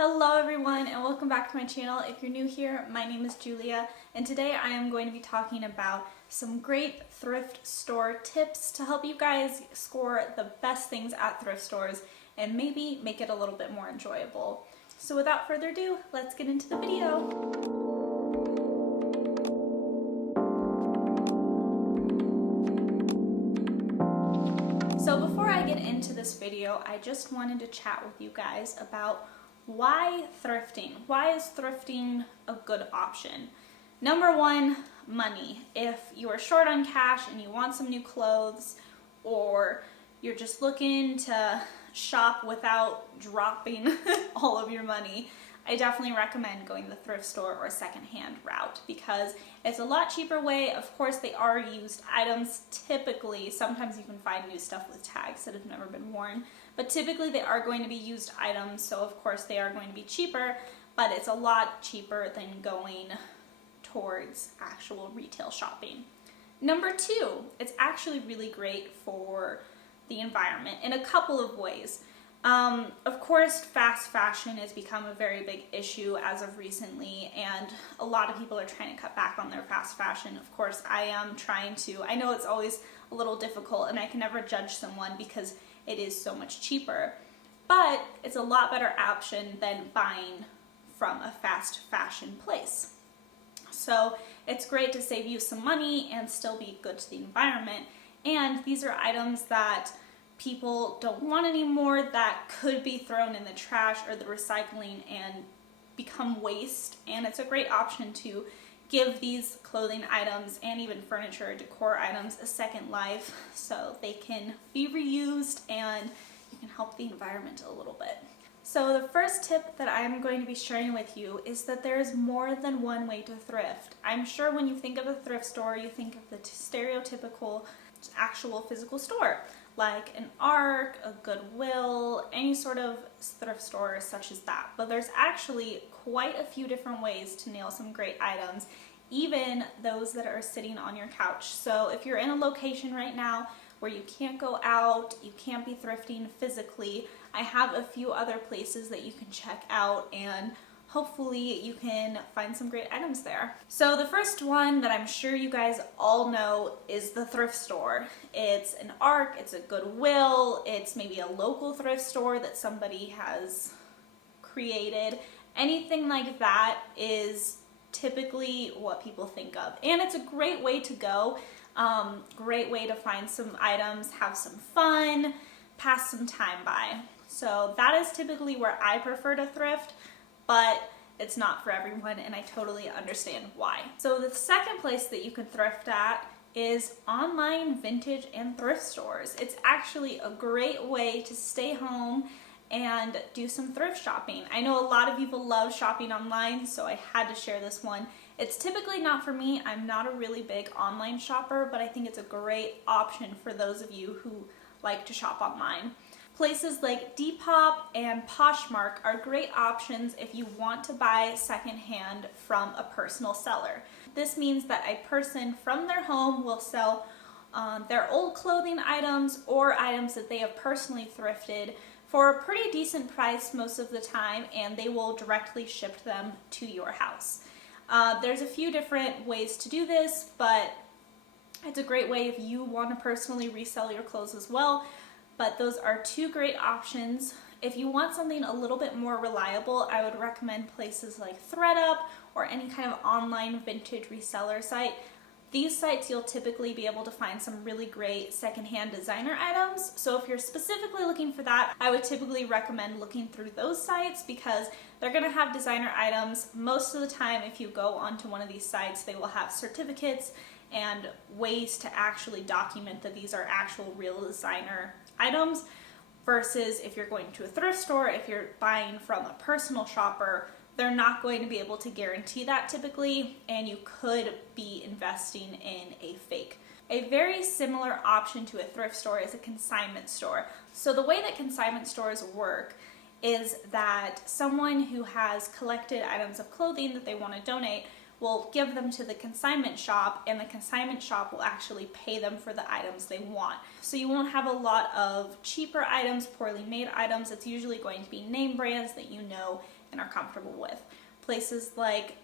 Hello everyone and welcome back to my channel. If you're new here, my name is Julia and today I am going to be talking about some great thrift store tips to help you guys score the best things at thrift stores and maybe make it a little bit more enjoyable. So without further ado, let's get into the video. So before I get into this video, I just wanted to chat with you guys about why thrifting? Why is thrifting a good option? Number one, money. If you are short on cash and you want some new clothes, or you're just looking to shop without dropping all of your money, I definitely recommend going to the thrift store or secondhand route because it's a lot cheaper way. Of course, they are used items typically. Sometimes you can find new stuff with tags that have never been worn, but typically they are going to be used items, so of course they are going to be cheaper, but it's a lot cheaper than going towards actual retail shopping. Number two, it's actually really great for the environment in a couple of ways. Of course, fast fashion has become a very big issue as of recently, and a lot of people are trying to cut back on their fast fashion. Of course, I am trying to. I know it's always a little difficult, and I can never judge someone because it is so much cheaper, but it's a lot better option than buying from a fast fashion place. So it's great to save you some money and still be good to the environment, and these are items that people don't want anymore that could be thrown in the trash or the recycling and become waste, and it's a great option to give these clothing items and even furniture, decor items a second life so they can be reused and you can help the environment a little bit. So the first tip that I'm going to be sharing with you is that there is more than one way to thrift. I'm sure when you think of a thrift store, you think of the stereotypical actual physical store, like an Ark, a Goodwill, any sort of thrift store such as that. But there's actually quite a few different ways to nail some great items, even those that are sitting on your couch. So if you're in a location right now where you can't go out, you can't be thrifting physically, I have a few other places that you can check out and hopefully you can find some great items there. So the first one that I'm sure you guys all know is the thrift store. It's an Ark, it's a Goodwill, it's maybe a local thrift store that somebody has created. Anything like that is typically what people think of. And it's a great way to go, great way to find some items, have some fun, pass some time by. So that is typically where I prefer to thrift, but it's not for everyone, and I totally understand why. So the second place that you can thrift at is online vintage and thrift stores. It's actually a great way to stay home and do some thrift shopping. I know a lot of people love shopping online, so I had to share this one. It's typically not for me. I'm not a really big online shopper, but I think it's a great option for those of you who like to shop online. Places like Depop and Poshmark are great options if you want to buy secondhand from a personal seller. This means that a person from their home will sell their old clothing items or items that they have personally thrifted for a pretty decent price most of the time, and they will directly ship them to your house. There's a few different ways to do this, but it's a great way if you want to personally resell your clothes as well. But those are two great options. If you want something a little bit more reliable, I would recommend places like ThredUp or any kind of online vintage reseller site. These sites you'll typically be able to find some really great secondhand designer items. So if you're specifically looking for that, I would typically recommend looking through those sites because they're gonna have designer items. Most of the time, if you go onto one of these sites, they will have certificates and ways to actually document that these are actual real designer items, versus if you're going to a thrift store, if you're buying from a personal shopper, they're not going to be able to guarantee that typically, and you could be investing in a fake. A very similar option to a thrift store is a consignment store. So the way that consignment stores work is that someone who has collected items of clothing that they want to donate will give them to the consignment shop, and the consignment shop will actually pay them for the items they want. So you won't have a lot of cheaper items, poorly made items. It's usually going to be name brands that you know and are comfortable with. Places like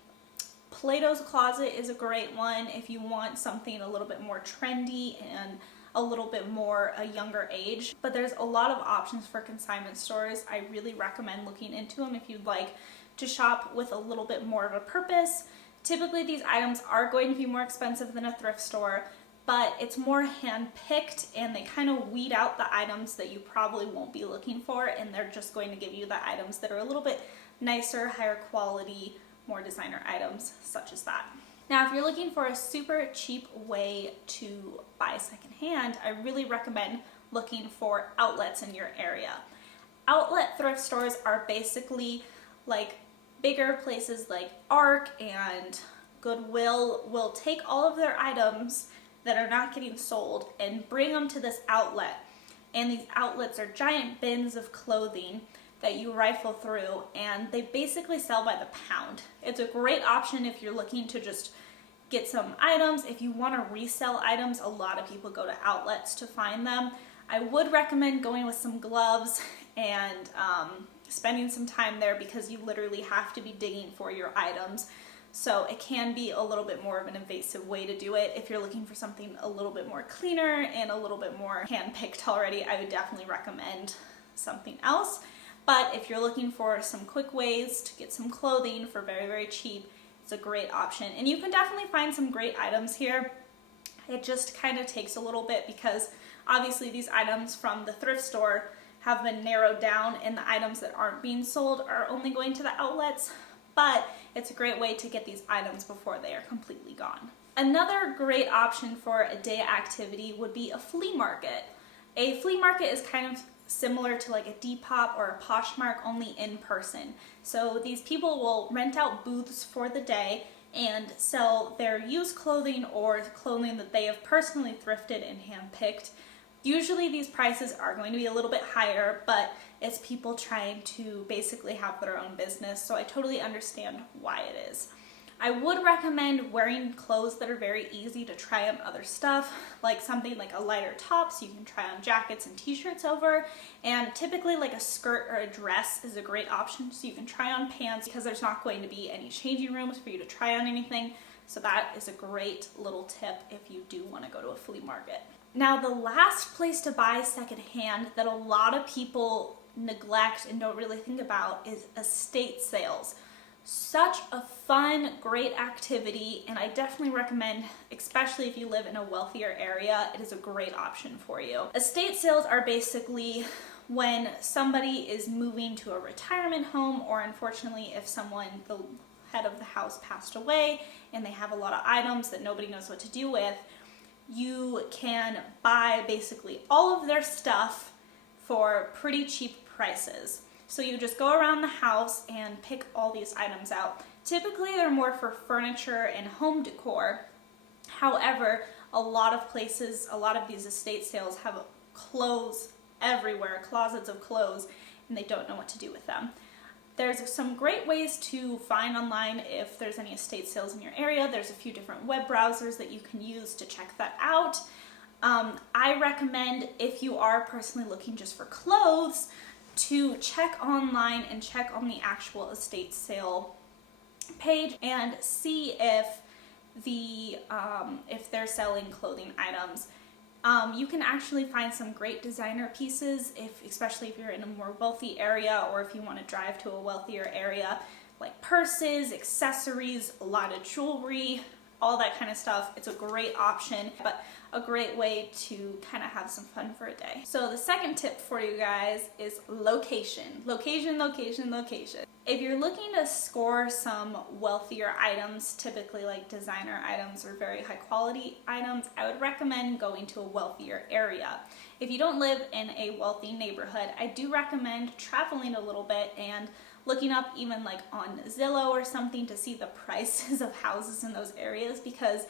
Plato's Closet is a great one if you want something a little bit more trendy and a little bit more a younger age. But there's a lot of options for consignment stores. I really recommend looking into them if you'd like to shop with a little bit more of a purpose. Typically these items are going to be more expensive than a thrift store, but it's more hand-picked and they kind of weed out the items that you probably won't be looking for, and they're just going to give you the items that are a little bit nicer, higher quality, more designer items such as that. Now, if you're looking for a super cheap way to buy secondhand, I really recommend looking for outlets in your area. Outlet thrift stores are basically like bigger places like Arc and Goodwill will take all of their items that are not getting sold and bring them to this outlet. And these outlets are giant bins of clothing that you rifle through, and they basically sell by the pound. It's a great option if you're looking to just get some items. If you want to resell items, a lot of people go to outlets to find them. I would recommend going with some gloves and spending some time there because you literally have to be digging for your items. So it can be a little bit more of an invasive way to do it. If you're looking for something a little bit more cleaner and a little bit more hand-picked already, I would definitely recommend something else. But if you're looking for some quick ways to get some clothing for very, very cheap, it's a great option. And you can definitely find some great items here. It just kind of takes a little bit because obviously these items from the thrift store have been narrowed down and the items that aren't being sold are only going to the outlets. But it's a great way to get these items before they are completely gone. Another great option for a day activity would be a flea market. A flea market is kind of similar to like a Depop or a Poshmark, only in person. So these people will rent out booths for the day and sell their used clothing or clothing that they have personally thrifted and handpicked. Usually these prices are going to be a little bit higher, but it's people trying to basically have their own business, so I totally understand why it is. I would recommend wearing clothes that are very easy to try on other stuff, like something like a lighter top so you can try on jackets and t-shirts over, and typically like a skirt or a dress is a great option so you can try on pants because there's not going to be any changing rooms for you to try on anything, so that is a great little tip if you do want to go to a flea market. Now, the last place to buy secondhand that a lot of people neglect and don't really think about is estate sales. Such a fun, great activity, and I definitely recommend, especially if you live in a wealthier area, it is a great option for you. Estate sales are basically when somebody is moving to a retirement home, or unfortunately if someone, the head of the house, passed away and they have a lot of items that nobody knows what to do with, you can buy basically all of their stuff for pretty cheap prices. So you just go around the house and pick all these items out. Typically they're more for furniture and home decor. However, a lot of places, a lot of these estate sales have clothes everywhere, closets of clothes, and they don't know what to do with them. There's some great ways to find online if there's any estate sales in your area. There's a few different web browsers that you can use to check that out. I recommend, if you are personally looking just for clothes, to check online and check on the actual estate sale page and see if they're selling clothing items. You can actually find some great designer pieces, especially if you're in a more wealthy area or if you want to drive to a wealthier area, like purses, accessories, a lot of jewelry, all that kind of stuff. It's a great option, but a great way to kind of have some fun for a day. So the second tip for you guys is location. Location, location, location. If you're looking to score some wealthier items, typically like designer items or very high quality items, I would recommend going to a wealthier area. If you don't live in a wealthy neighborhood, I do recommend traveling a little bit and looking up even like on Zillow or something to see the prices of houses in those areas, because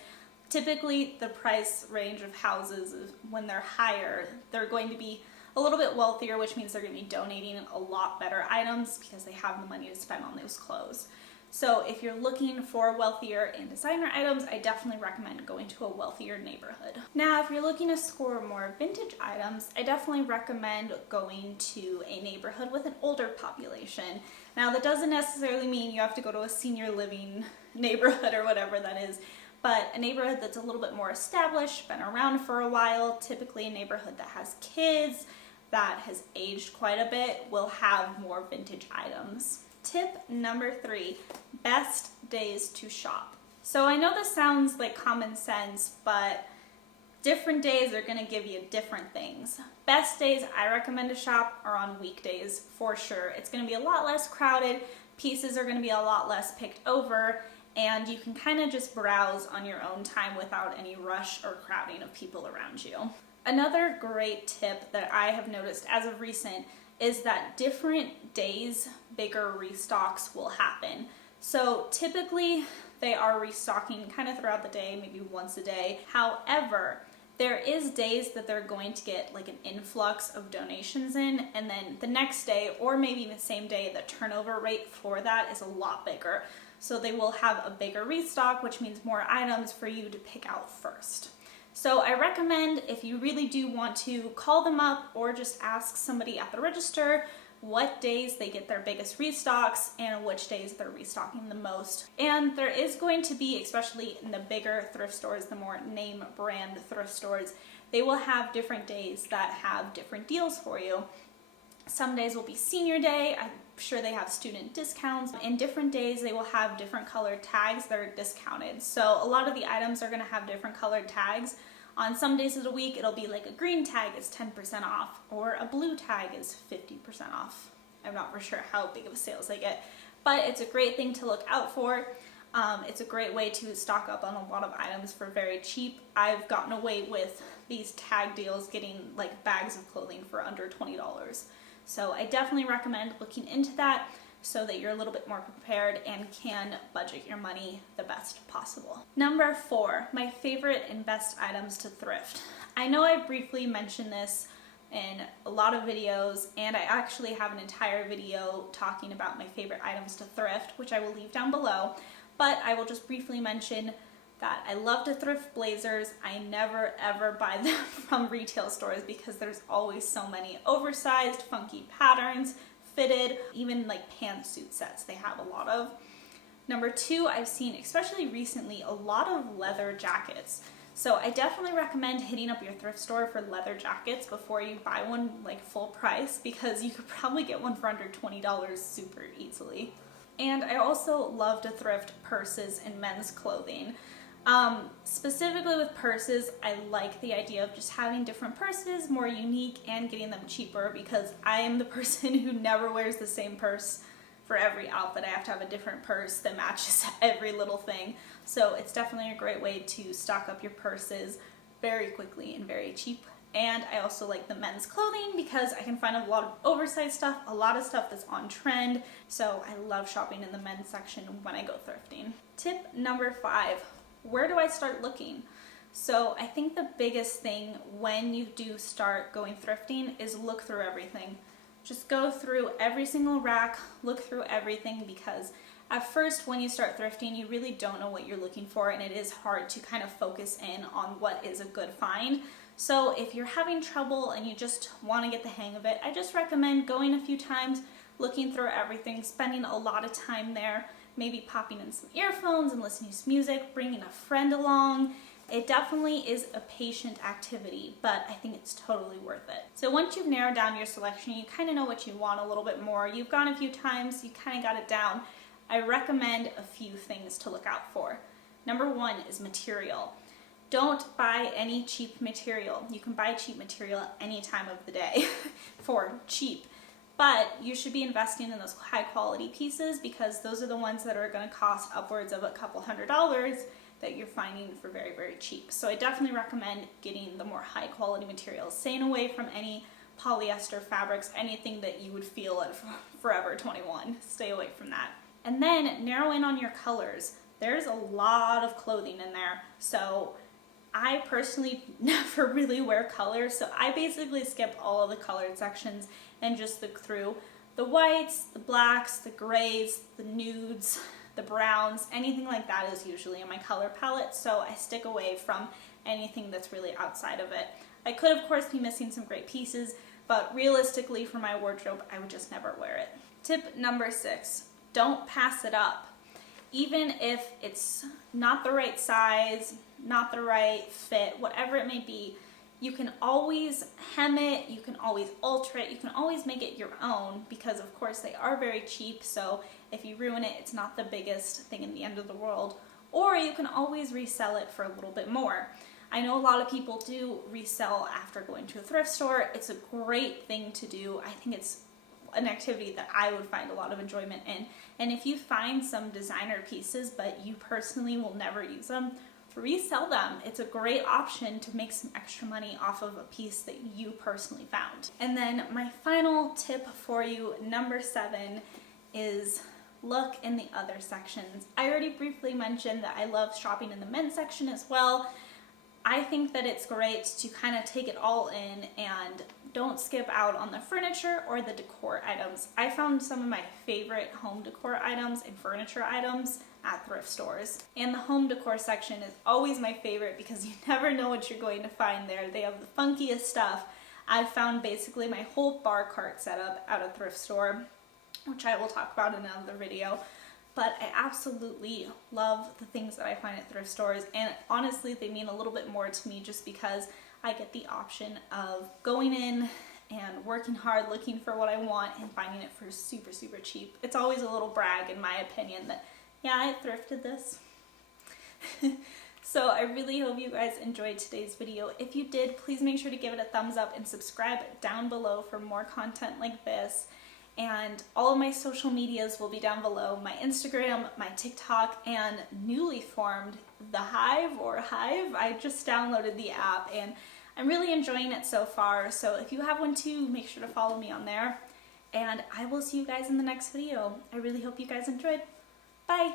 typically the price range of houses, when they're higher, they're going to be a little bit wealthier, which means they're going to be donating a lot better items because they have the money to spend on those clothes. So if you're looking for wealthier and designer items, I definitely recommend going to a wealthier neighborhood. Now, if you're looking to score more vintage items, I definitely recommend going to a neighborhood with an older population. Now that doesn't necessarily mean you have to go to a senior living neighborhood or whatever that is, but a neighborhood that's a little bit more established, been around for a while, typically a neighborhood that has kids, that has aged quite a bit, will have more vintage items. Tip number 3, best days to shop. So I know this sounds like common sense, but different days are going to give you different things. Best days I recommend to shop are on weekdays for sure. It's going to be a lot less crowded, pieces are going to be a lot less picked over, and you can kind of just browse on your own time without any rush or crowding of people around you. Another great tip that I have noticed as of recent is that different days, bigger restocks will happen. So typically they are restocking kind of throughout the day, maybe once a day. However, there is days that they're going to get like an influx of donations in, and then the next day, or maybe the same day, the turnover rate for that is a lot bigger. So they will have a bigger restock, which means more items for you to pick out first. So I recommend, if you really do want to, call them up or just ask somebody at the register what days they get their biggest restocks and which days they're restocking the most. And there is going to be, especially in the bigger thrift stores, the more name brand thrift stores, they will have different days that have different deals for you. Some days will be senior day. I'm sure they have student discounts. And different days they will have different colored tags that are discounted. So a lot of the items are going to have different colored tags. On some days of the week, it'll be like a green tag is 10% off, or a blue tag is 50% off. I'm not for sure how big of a sales they get, but it's a great thing to look out for. It's a great way to stock up on a lot of items for very cheap. I've gotten away with these tag deals getting like bags of clothing for under $20. So I definitely recommend looking into that so that you're a little bit more prepared and can budget your money the best possible. Number 4, my favorite and best items to thrift. I know I briefly mentioned this in a lot of videos, and I actually have an entire video talking about my favorite items to thrift, which I will leave down below, but I will just briefly mention that I love to thrift blazers. I never ever buy them from retail stores because there's always so many oversized, funky patterns, fitted, even like pantsuit sets they have a lot of. Number 2, I've seen, especially recently, a lot of leather jackets. So I definitely recommend hitting up your thrift store for leather jackets before you buy one like full price, because you could probably get one for under $20 super easily. And I also love to thrift purses and men's clothing. Specifically with purses, I like the idea of just having different purses, more unique, and getting them cheaper, because I am the person who never wears the same purse for every outfit. I have to have a different purse that matches every little thing. So it's definitely a great way to stock up your purses very quickly and very cheap. And I also like the men's clothing because I can find a lot of oversized stuff, a lot of stuff that's on trend. So I love shopping in the men's section when I go thrifting. Tip number 5. Where do I start looking? So I think the biggest thing when you do start going thrifting is look through everything. Just go through every single rack, look through everything, because at first when you start thrifting, you really don't know what you're looking for, and it is hard to kind of focus in on what is a good find. So if you're having trouble and you just want to get the hang of it, I just recommend going a few times, looking through everything, spending a lot of time there, maybe popping in some earphones and listening to music, bringing a friend along. It definitely is a patient activity, but I think it's totally worth it. So once you've narrowed down your selection, you kind of know what you want a little bit more, you've gone a few times, you kind of got it down, I recommend a few things to look out for. Number 1 is material. Don't buy any cheap material. You can buy cheap material at any time of the day for cheap. But you should be investing in those high quality pieces, because those are the ones that are going to cost upwards of a couple $100s that you're finding for very, very cheap. So I definitely recommend getting the more high quality materials, staying away from any polyester fabrics, anything that you would feel at Forever 21. Stay away from that. And then narrow in on your colors. There's a lot of clothing in there. So I personally never really wear color, so I basically skip all of the colored sections and just look through the whites, the blacks, the grays, the nudes, the browns, anything like that is usually in my color palette, so I stick away from anything that's really outside of it. I could of course be missing some great pieces, but realistically for my wardrobe, I would just never wear it. Tip number 6, don't pass it up. Even if it's not the right size, not the right fit, whatever it may be, you can always hem it, you can always alter it, you can always make it your own, because of course they are very cheap, so if you ruin it, it's not the biggest thing in the end of the world. Or you can always resell it for a little bit more. I know a lot of people do resell after going to a thrift store. It's a great thing to do. I think it's an activity that I would find a lot of enjoyment in. And if you find some designer pieces but you personally will never use them, resell them. It's a great option to make some extra money off of a piece that you personally found. And then my final tip for you, number 7, is look in the other sections. I already briefly mentioned that I love shopping in the men's section as well. I think that it's great to kind of take it all in and don't skip out on the furniture or the decor items. I found some of my favorite home decor items and furniture items at thrift stores. And the home decor section is always my favorite because you never know what you're going to find there. They have the funkiest stuff. I've found basically my whole bar cart setup at a thrift store, which I will talk about in another video. But I absolutely love the things that I find at thrift stores, and honestly they mean a little bit more to me just because I get the option of going in and working hard looking for what I want and finding it for super, super cheap. It's always a little brag in my opinion that, yeah, I thrifted this. So I really hope you guys enjoyed today's video. If you did, please make sure to give it a thumbs up and subscribe down below for more content like this. And all of my social medias will be down below. My Instagram, my TikTok, and newly formed The Hive or Hive. I just downloaded the app and I'm really enjoying it so far. So if you have one too, make sure to follow me on there. And I will see you guys in the next video. I really hope you guys enjoyed. Bye!